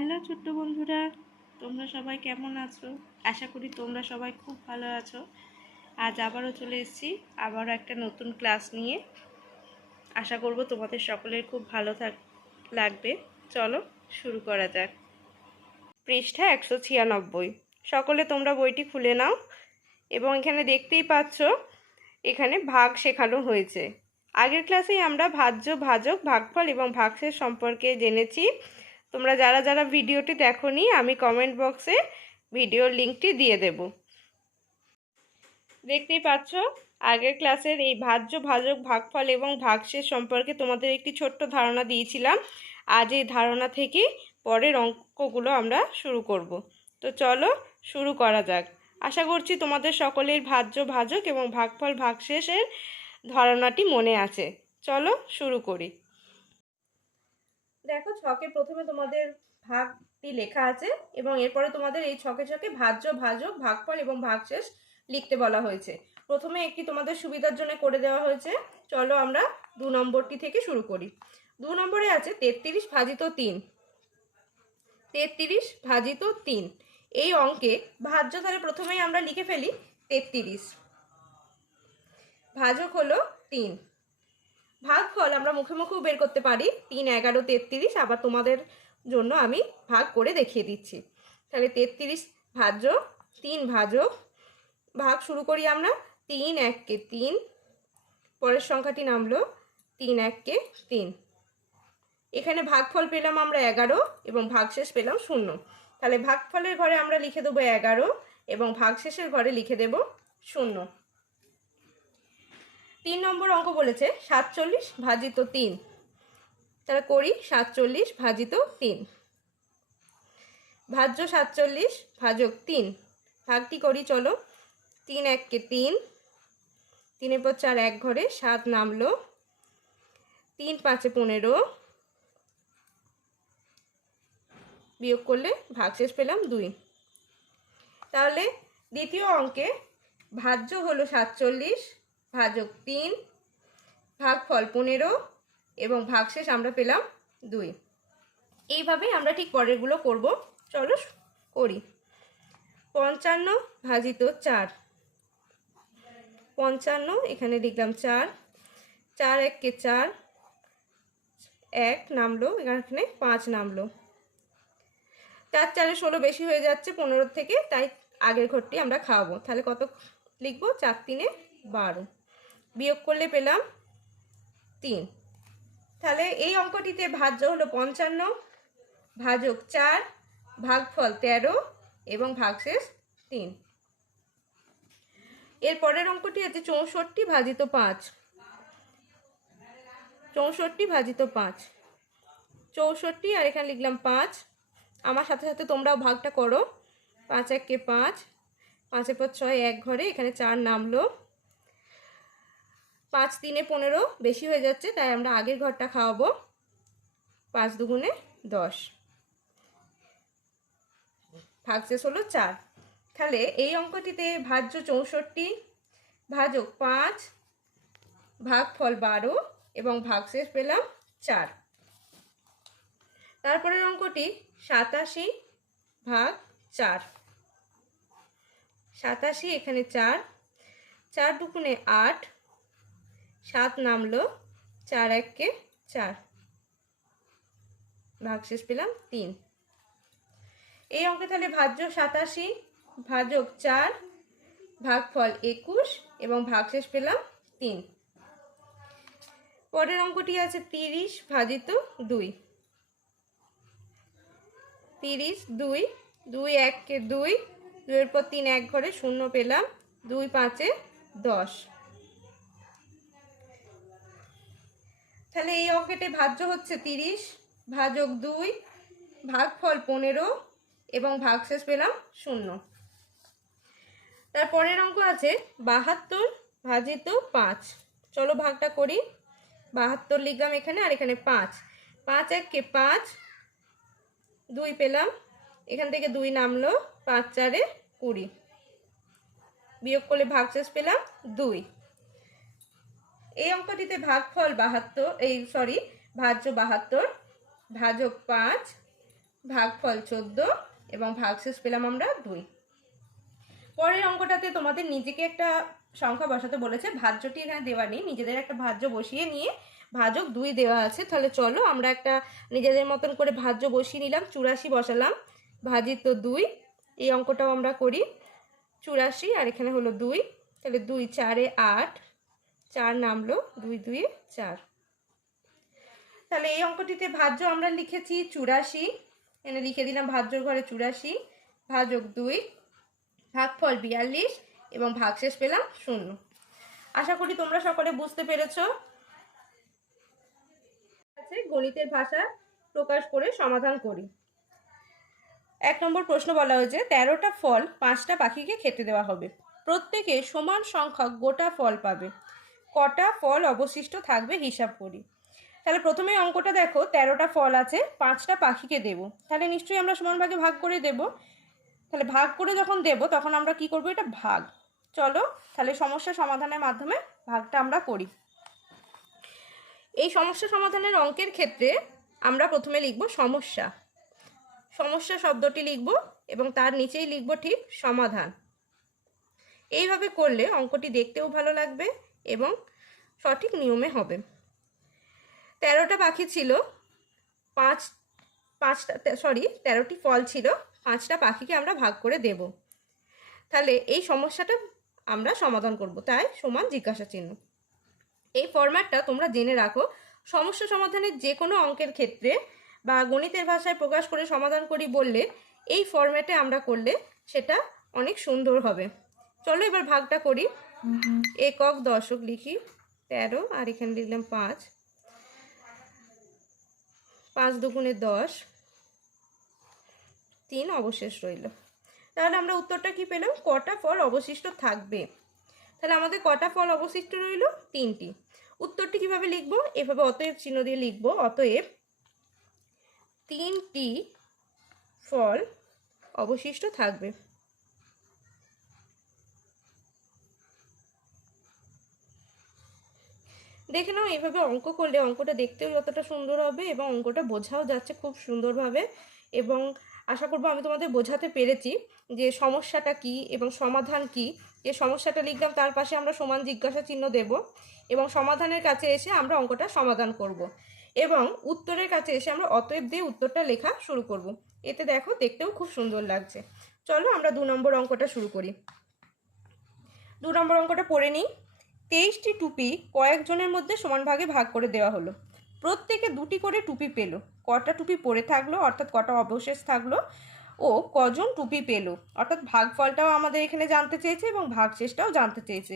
Hello ছোট্ট বন্ধুরা, তোমরা সবাই কেমন আছো? আশা করি তোমরা সবাই খুব ভালো আছো। আজ আবারও চলে এসেছি, আবারও একটা নতুন ক্লাস নিয়ে। আশা করব তোমাদের সকলের খুব ভালো থাক, লাগবে। চলো শুরু করা যাক। পৃষ্ঠা একশো ছিয়ানব্বই। সকলে তোমরা বইটি খুলে নাও এবং এখানে দেখতেই পাচ্ছ, এখানে ভাগ শেখানো হয়েছে। আগের ক্লাসেই আমরা ভাজ্য, ভাজক, ভাগফল এবং ভাগশেষ সম্পর্কে জেনেছি। তোমরা যারা যারা ভিডিওটি দেখোনি, আমি কমেন্ট বক্সে ভিডিওর লিঙ্কটি দিয়ে দেব। দেখতেই পাচ্ছ, আগের ক্লাসের এই ভাজ্য, ভাজক, ভাগফল এবং ভাগশেষ সম্পর্কে তোমাদের একটি ছোট্ট ধারণা দিয়েছিলাম। আজ এই ধারণা থেকে পরের অঙ্কগুলো আমরা শুরু করব। তো চলো শুরু করা যাক। আশা করছি তোমাদের সকলের ভাজ্য, ভাজক এবং ভাগফল, ভাগশেষের ধারণাটি মনে আছে। চলো শুরু করি। দেখো ছকে প্রথমে তোমাদের ভাগটি লেখা আছে এবং এরপরে তোমাদের এই ছকে ছকে ভাজ্য, ভাজক, ভাগফল এবং ভাগশেষ লিখতে বলা হয়েছে। প্রথমে একটি তোমাদের সুবিধার জন্য করে দেওয়া হয়েছে। চলো আমরা দু নম্বরটি থেকে শুরু করি। দু নম্বরে আছে তেত্রিশ ভাজিত তিন। তেত্রিশ ভাজিত তিন। এই অঙ্কে ভাজ্য তাহলে প্রথমেই আমরা লিখে ফেলি তেত্রিশ। ভাজক হলো তিন। ভাগফল আমরা মুখে মুখেও বের করতে পারি। তিন, এগারো, তেত্রিশ, আবার তোমাদের জন্য আমি ভাগ করে দেখিয়ে দিচ্ছি। তাহলে তেত্রিশ ভাজ্য, তিন ভাজক ভাগ শুরু করি আমরা। তিন, এককে তিন, পরের সংখ্যাটি নামলো তিন, এককে তিন। এখানে ভাগফল পেলাম আমরা এগারো এবং ভাগশেষ পেলাম শূন্য। তাহলে ভাগফলের ঘরে আমরা লিখে দেবো এগারো এবং ভাগশেষের ঘরে লিখে দেব শূন্য। তিন নম্বর অঙ্ক বলেছে, সাতচল্লিশ ভাজিত তিন। তাহলে করি, সাতচল্লিশ ভাজিত তিন। ভাজ্য সাতচল্লিশ ভাজক তিন। ভাগটি করি, চলো। তিন এককে তিন। তিনের পর চার এক ঘরে, সাত নামলো। তিন পাঁচে পনেরো। বিয়োগ করলে ভাগশেষ পেলাম দুই। তাহলে দ্বিতীয় অঙ্কে ভাজ্য হলো সাতচল্লিশ ভাজক তিন ভাগফল পনেরো এবং ভাগশেষ আমরা পেলাম দুই। এইভাবে আমরা ঠিক পরেরগুলো করব। চলো করি। পঞ্চান্ন ভাজিত চার। পঞ্চান্ন, এখানে লিখলাম চার। চার এককে চার, এক নামলো, এখানে পাঁচ নামলো। চার চারে ষোলো বেশি হয়ে যাচ্ছে পনেরো থেকে, তাই আগের ঘরটি আমরা খাওয়াবো। তাহলে কত লিখব? চার তিনে বারো। বিয়োগ করলে পেলাম তিন। তাহলে এই অঙ্কটিতে ভাজ্য হলো পঞ্চান্ন, ভাজক চার, ভাগফল তেরো এবং ভাগশেষ তিন। এর পরের অঙ্কটি আছে চৌষট্টি ভাজিত পাঁচ। চৌষট্টি ভাজিত পাঁচ। চৌষট্টি, আর এখানে লিখলাম পাঁচ। আমার সাথে সাথে তোমরাও ভাগটা করো। পাঁচ এককে পাঁচ পাঁচের পর ছয় এক ঘরে, এখানে চার নামলো। পাঁচ তিনে পনেরো বেশি হয়ে যাচ্ছে, তাই আমরা আগের ঘরটা খাওয়াবো পাঁচ দুগুণে দশ। ভাগশেষ হলো চার। তাহলে এই অঙ্কটিতে ভাজ্য চৌষট্টি, ভাজক পাঁচ, ভাগ ফল বারো এবং ভাগশেষ পেলাম চার। তারপরের অঙ্কটি সাতাশি ভাগ চার। সাতাশি এখানে চার চার দুগুণে আট সাত নামলো, চার এককে চার। ভাগশেষ পেলাম তিন। এই অঙ্কে তাহলে ভাজ্য সাতাশি, ভাজক চার, ভাগফল একুশ এবং ভাগশেষ পেলাম তিন। পরের অঙ্কটি আছে তিরিশ ভাজিত দুই। তিরিশ, দুই দুই এককে দুই, দুইয়ের পর তিন এক ঘরে শূন্য পেলাম, দুই পাঁচে দশ। তাহলে এই অঙ্কেটে ভাজ্য হচ্ছে তিরিশ, ভাজক দুই, ভাগফল পনেরো এবং ভাগশেষ পেলাম শূন্য। তারপরের অঙ্ক আছে বাহাত্তর ভাজিত পাঁচ। চলো ভাগটা করি। বাহাত্তর লিখলাম এখানে আর এখানে পাঁচ। পাঁচ এককে পাঁচ, দুই পেলাম। এখান থেকে দুই নামলো, পাঁচ চারে কুড়ি। বিয়োগ করলে ভাগশেষ পেলাম দুই। এই অঙ্কটিতে ভাগফল বাহাত্তর, এই সরি ভাজ্য বাহাত্তর, ভাজক পাঁচ, ভাগফল চোদ্দ এবং ভাগশেষ পেলাম আমরা দুই। পরের অঙ্কটাতে তোমাদের নিজেকে একটা সংখ্যা বসাতে বলেছে। ভাজ্যটি এখানে দেওয়া নেই। নিজেদের একটা ভাজ্য বসিয়ে নিয়ে ভাজক দুই দেওয়া আছে। তাহলে চলো আমরা একটা নিজেদের মতন করে ভাজ্য বসিয়ে নিলাম। চুরাশি বসালাম। ভাজিত দুই। এই অঙ্কটাও আমরা করি। চুরাশি আর এখানে হলো দুই। তাহলে দুই, চারে আট। চার নামলো, দুই দুই, চার। তাহলে এই অঙ্কটিতে ভাজ্য আমরা লিখেছি চুরাশি, এনে লিখে দিলাম ভাজ্যর ঘরে চুরাশি ভাজক দুই ভাগফল বিয়াল্লিশ, এবং ভাগশেষ পেলাম শূন্য। আশা করি তোমরা সকলে বুঝতে পেরেছ। গণিতের ভাষা প্রকাশ করে সমাধান করি। এক নম্বর প্রশ্ন বলা হয়েছে, তেরোটা ফল পাঁচটা পাখিকে খেতে দেওয়া হবে। প্রত্যেকে সমান সংখ্যক গোটা ফল পাবে। কটা ফল অবশিষ্ট থাকবে হিসাব করি। তাহলে প্রথমে অঙ্কটা দেখো, তেরোটা ফল আছে, পাঁচটা পাখিকে দেব। তাহলে নিশ্চয়ই আমরা সমান ভাগে ভাগ করে দেব। তাহলে ভাগ করে যখন দেব, তখন আমরা কি করব? এটা ভাগ। চলো, তাহলে সমস্যা সমাধানের মাধ্যমে ভাগটা আমরা করি। এই সমস্যা সমাধানের অঙ্কের ক্ষেত্রে আমরা প্রথমে লিখব সমস্যা। সমস্যা শব্দটি লিখব এবং তার নিচেই লিখব ঠিক সমাধান। এইভাবে করলে অঙ্কটি দেখতেও ভালো লাগবে। এবং সঠিক নিয়মে হবে। তেরোটা পাখি ছিল, পাঁচ, পাঁচটা সরি তেরোটি ফল ছিল, পাঁচটা পাখিকে আমরা ভাগ করে দেব। তাহলে এই সমস্যাটা আমরা সমাধান করব। তাই সমান জিজ্ঞাসা চিহ্ন। এই ফরম্যাটটা তোমরা জেনে রাখো, সমস্যা সমাধানের যে কোনো অঙ্কের ক্ষেত্রে বা গণিতের ভাষায় প্রকাশ করে সমাধান করি বললে এই ফরম্যাটে আমরা করলে সেটা অনেক সুন্দর হবে। চলো এবার ভাগটা করি। একক দশক লিখি, তেরো, আর এখানে লিখলাম পাঁচ। পাঁচ দুগুণে দশ, তিন অবশেষ রইল। তাহলে আমরা উত্তরটা কি পেলাম? কটা ফল অবশিষ্ট থাকবে? তাহলে আমাদের কটা ফল অবশিষ্ট রইল? তিনটি। উত্তরটি কীভাবে লিখব? এভাবে অতএব চিহ্ন দিয়ে লিখব, অতএব তিনটি ফল অবশিষ্ট থাকবে। দেখে নাও এভাবে অঙ্ক করলে অঙ্কটা দেখতেও যতটা সুন্দর হবে এবং অঙ্কটা বোঝাও যাচ্ছে খুব সুন্দরভাবে। এবং আশা করব আমি তোমাদের বোঝাতে পেরেছি যে সমস্যাটা কি এবং সমাধান কি। যে সমস্যাটা লিখলাম, তার পাশে আমরা সমান জিজ্ঞাসা চিহ্ন দেব এবং সমাধানের কাছে এসে আমরা অঙ্কটা সমাধান করব। এবং উত্তরের কাছে এসে আমরা অতএব দিয়ে উত্তরটা লেখা শুরু করব। এতে দেখো, দেখতেও খুব সুন্দর লাগছে। চলো আমরা দু নম্বর অঙ্কটা শুরু করি। দু নম্বর অঙ্কটা পড়ে নিই। তেইশটি টুপি কয়েকজনের মধ্যে সমান ভাগে ভাগ করে দেওয়া হলো। প্রত্যেকে দুটি করে টুপি পেল। কটা টুপি পরে থাকল, অর্থাৎ কটা অবশেষ থাকল, ও কজন টুপি পেল। অর্থাৎ ভাগফলটাও আমাদের এখানে জানতে চেয়েছে এবং ভাগশেষটাও জানতে চেয়েছে।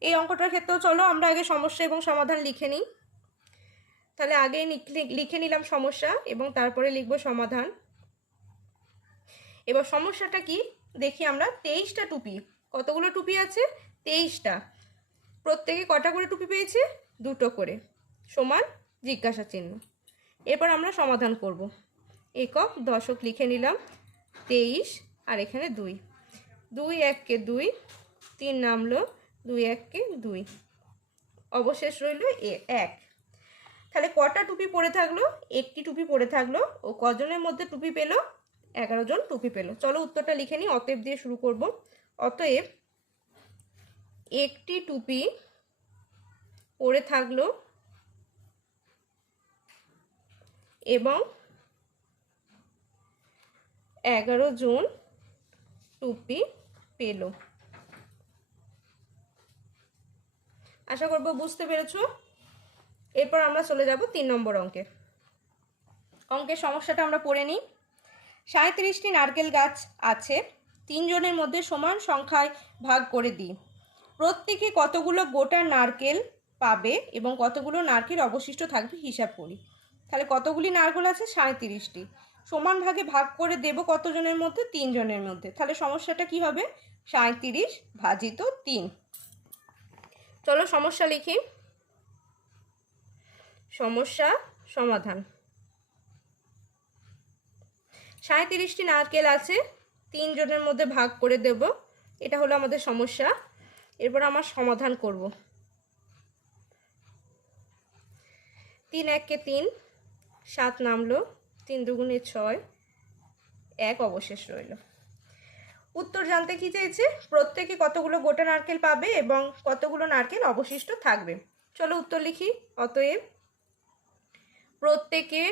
এই অঙ্কটার ক্ষেত্রেও চলো, আমরা আগে সমস্যা এবং সমাধান লিখে নিই। তাহলে আগে লিখে নিলাম সমস্যা এবং তারপরে লিখব সমাধান। এবার সমস্যাটা কি? দেখি আমরা, তেইশটা টুপি। কতগুলো টুপি আছে? তেইশটা। প্রত্যেকে কটা করে টুপি পেয়েছে? দুটো করে। সমান জিজ্ঞাসা চিহ্ন। এরপর আমরা সমাধান করব। একক দশক লিখে নিলাম। তেইশ আর এখানে দুই। দুই এককে দুই, তিন নামলো, দুই এককে দুই। অবশেষ রইল এক। তাহলে কটা টুপি পরে থাকল? একটি টুপি পরে থাকল ও কজনের মধ্যে টুপি পেল? এগারো জন টুপি পেল। চলো উত্তরটা লিখে নিই, অতএব দিয়ে শুরু করব। অতএব একটি টুপি পরে থাকল। এবং এগারো জন টুপি পেল। আশা করব বুঝতে পেরেছ? এরপর আমরা চলে যাব তিন নম্বর অঙ্কে। অঙ্কের সমস্যাটা আমরা পড়ে নিই। সাঁত্রিশটি নারকেল গাছ আছে, তিনজনের মধ্যে সমান সংখ্যায় ভাগ করে দিই। প্রত্যেকে কতগুলো গোটা নারকেল পাবে এবং কতগুলো নারকেল অবশিষ্ট থাকবে হিসাব করি। তাহলে কতগুলি নারকেল আছে? সাঁত্রিশটি সমান ভাগে ভাগ করে দেব কতজনের মধ্যে? তিনজনের মধ্যে। তাহলে সমস্যাটা কি হবে? সাঁত্রিশ ভাজিত তিন। চলো সমস্যা লিখি। সমস্যা সমাধান। সাঁত্রিশটি নারকেল আছে। তিনজনের মধ্যে ভাগ করে দেব। এটা হলো আমাদের সমস্যা। এরপর আমার সমাধান করব। তিন এককে তিন, সাত নামলো, তিন দুগুণে ছয়, এক অবশেষ রইল। উত্তর জানতে কি চেয়েছে প্রত্যেকে কতগুলো গোটা নারকেল পাবে এবং কতগুলো নারকেল অবশিষ্ট থাকবে? চলো উত্তর লিখি, অতএব প্রত্যেকে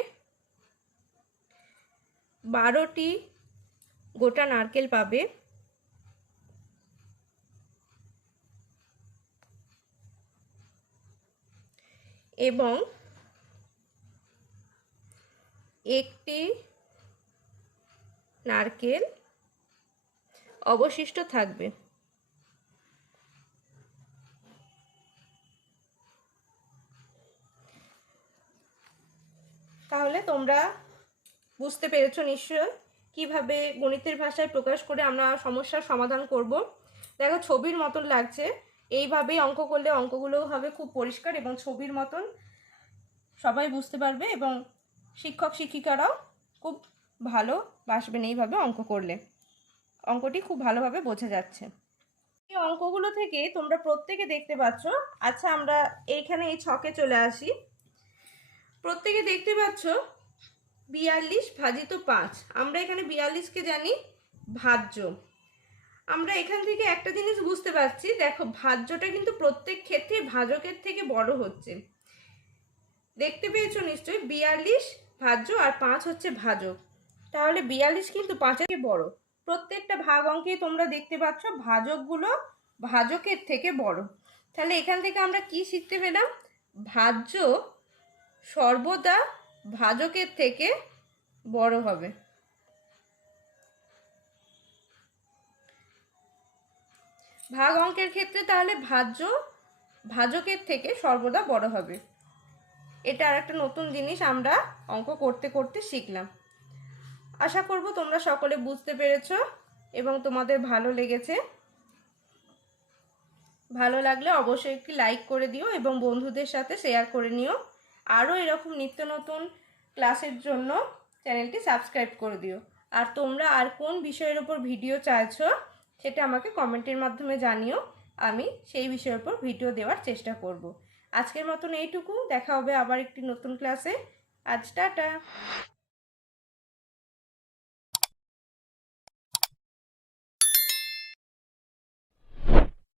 বারোটি গোটা নারকেল পাবে। এবং একটি নারকেল অবশিষ্ট থাকবে। তাহলে তোমরা বুঝতে পেরেছ নিশ্চয় কীভাবে গণিতের ভাষায় প্রকাশ করে আমরা সমস্যার সমাধান করব। দেখো ছবির মতন লাগছে। এইভাবেই অঙ্ক করলে অঙ্কগুলোও হবে খুব পরিষ্কার এবং ছবির মতন সবাই বুঝতে পারবে এবং শিক্ষক শিক্ষিকারাও খুব ভালো বাসবেন এইভাবে অঙ্ক করলে। অঙ্কটি খুব ভালোভাবে বোঝা যাচ্ছে। এই অঙ্কগুলো থেকে তোমরা প্রত্যেকে দেখতে পাচ্ছ। আচ্ছা আমরা এইখানে এই ছকে চলে আসি। প্রত্যেকে দেখতে পাচ্ছ, বিয়াল্লিশ ভাজিত পাঁচ। আমরা এখানে বিয়াল্লিশকে জানি ভাজ্য। আমরা এখান থেকে একটা জিনিস বুঝতে পারছি, দেখো ভাজ্যটা কিন্তু প্রত্যেক ক্ষেত্রে ভাজকের থেকে বড় হচ্ছে। দেখতে পেয়েছ নিশ্চয়ই? বিয়াল্লিশ ভাজ্য আর পাঁচ হচ্ছে ভাজক। তাহলে বিয়াল্লিশ কিন্তু পাঁচের বড়। প্রত্যেকটা ভাগ অঙ্কে তোমরা দেখতে পাচ্ছ ভাজকগুলো ভাজকের থেকে বড়। তাহলে এখান থেকে আমরা কি শিখতে পেলাম? ভাজ্য সর্বদা ভাজকের থেকে বড় হবে। ভাগ অঙ্কের ক্ষেত্রে তাহলে ভাজ্য ভাজকের থেকে সর্বদা বড় হবে। এটা আর একটা নতুন জিনিস আমরা অঙ্ক করতে করতে শিখলাম। আশা করব তোমরা সকলে বুঝতে পেরেছ এবং তোমাদের ভালো লেগেছে। ভালো লাগলে অবশ্যই একটি লাইক করে দিও এবং বন্ধুদের সাথে শেয়ার করে নিও। আরও এরকম নিত্য নতুন ক্লাসের জন্য চ্যানেলটি সাবস্ক্রাইব করে দিও। আর তোমরা আর কোন বিষয়ের ওপর ভিডিও চাইছো সেটা আমাকে কমেন্টের মাধ্যমে জানিও। আমি সেই বিষয়ের ওপর ভিডিও দেওয়ার চেষ্টা করব। আজকের মতন এইটুকু। দেখা হবে আবার একটি নতুন ক্লাসে আজ টাটা।